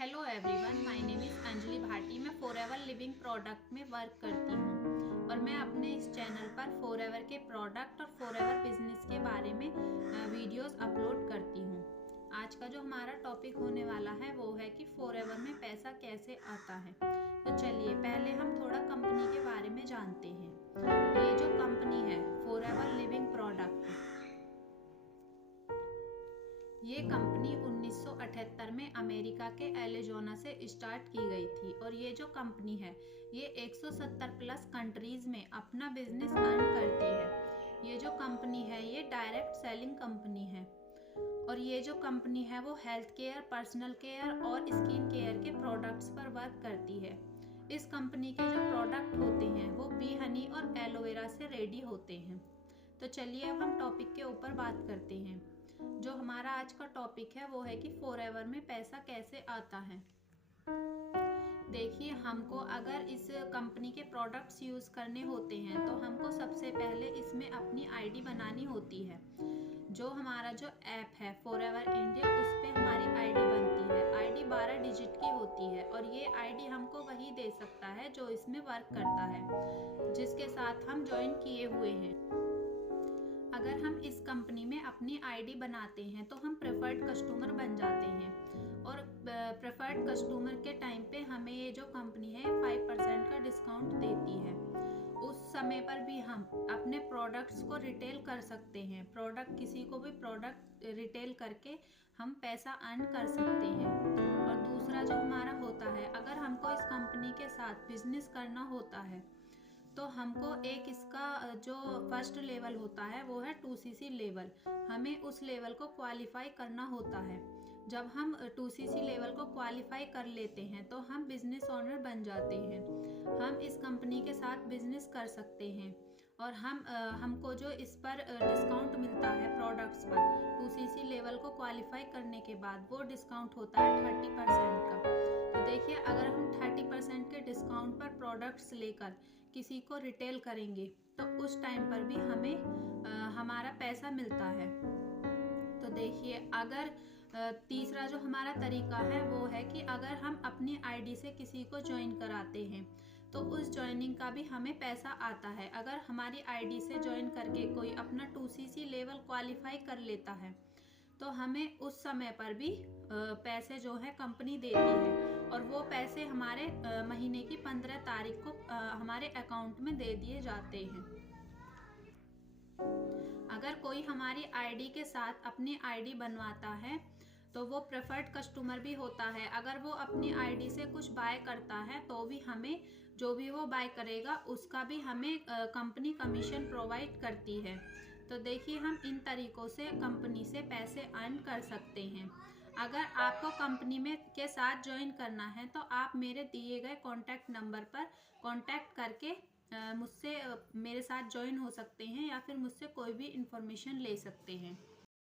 Hello everyone, my name is Anjali Bhati. मैं forever living product में work करती हूँ और मैं अपने इस चैनल पर फॉरएवर के प्रोडक्ट और फॉरएवर बिजनेस के बारे में वीडियोस अपलोड करती हूँ। आज का जो हमारा टॉपिक होने वाला है वो है कि फॉरएवर में पैसा कैसे आता है। तो चलिए पहले हम थोड़ा कंपनी के बारे में जानते हैं। ये जो कंपनी है फॉरएवर लिविंग प्रोडक्ट, ये कंपनी 1978 में अमेरिका के एरिज़ोना से स्टार्ट की गई थी और ये जो कंपनी है ये 170 प्लस कंट्रीज में अपना बिजनेस अर्न करती है। ये जो कंपनी है ये डायरेक्ट सेलिंग कंपनी है और ये जो कंपनी है वो हेल्थ केयर, पर्सनल केयर और स्किन केयर के प्रोडक्ट्स पर वर्क करती है। इस कंपनी के जो प्रोडक्ट होते हैं वो बी हनी और एलोवेरा से रेडी होते हैं। तो चलिए अब हम टॉपिक के ऊपर बात करते हैं। जो हमारा आज का टॉपिक है वो है कि फॉरएवर में पैसा कैसे आता है। देखिए, हमको अगर इस कंपनी के प्रोडक्ट्स यूज़ करने होते हैं तो हमको सबसे पहले इसमें अपनी आईडी बनानी होती है। जो हमारा जो ऐप है फॉरएवर इंडिया, उस पर हमारी आईडी बनती है। आईडी 12 डिजिट की होती है और ये आईडी हमको वही दे सकता है जो इसमें वर्क करता है, जिसके साथ हम ज्वाइन किए हुए हैं। अगर हम इस कंपनी में अपनी आईडी बनाते हैं तो हम प्रेफर्ड कस्टमर बन जाते हैं और प्रेफर्ड कस्टमर के टाइम पे हमें ये जो कंपनी है 5% का डिस्काउंट देती है। उस समय पर भी हम अपने प्रोडक्ट्स को रिटेल कर सकते हैं। किसी को भी प्रोडक्ट रिटेल करके हम पैसा अर्न कर सकते हैं। और दूसरा जो हमारा होता है, अगर हमको इस कंपनी के साथ बिजनेस करना होता है तो हमको एक इसका जो फर्स्ट लेवल होता है वो है 2cc लेवल। हमें उस लेवल को क्वालिफाई करना होता है। जब हम 2cc लेवल को क्वालिफाई कर लेते हैं तो हम बिजनेस ओनर बन जाते हैं। हम इस कंपनी के साथ बिजनेस कर सकते हैं और हमको जो इस पर डिस्काउंट मिलता है प्रोडक्ट्स पर 2cc लेवल को क्वालिफाई करने के बाद, वो डिस्काउंट होता है 30% का। तो देखिए, अगर हम 30% के डिस्काउंट पर प्रोडक्ट्स लेकर किसी को रिटेल करेंगे तो उस टाइम पर भी हमें हमारा पैसा मिलता है। तो देखिए, अगर तीसरा जो हमारा तरीका है वो है कि अगर हम अपनी आईडी से किसी को ज्वाइन कराते हैं तो उस ज्वाइनिंग का भी हमें पैसा आता है। अगर हमारी आईडी से ज्वाइन करके कोई अपना 2cc लेवल क्वालिफाई कर लेता है तो हमें उस समय पर भी पैसे जो है कंपनी देती है और वो पैसे हमारे महीने की 15 तारीख को हमारे अकाउंट में दे दिए जाते हैं। अगर कोई हमारी आईडी के साथ अपनी आईडी बनवाता है तो वो प्रेफर्ड कस्टमर भी होता है। अगर वो अपनी आईडी से कुछ बाय करता है तो भी हमें, जो भी वो बाय करेगा उसका भी हमें कंपनी कमीशन प्रोवाइड करती है। तो देखिए, हम इन तरीकों से कंपनी से पैसे अर्न कर सकते हैं। अगर आपको कंपनी में के साथ ज्वाइन करना है तो आप मेरे दिए गए कॉन्टैक्ट नंबर पर कॉन्टैक्ट करके मुझसे मेरे साथ ज्वाइन हो सकते हैं या फिर मुझसे कोई भी इंफॉर्मेशन ले सकते हैं।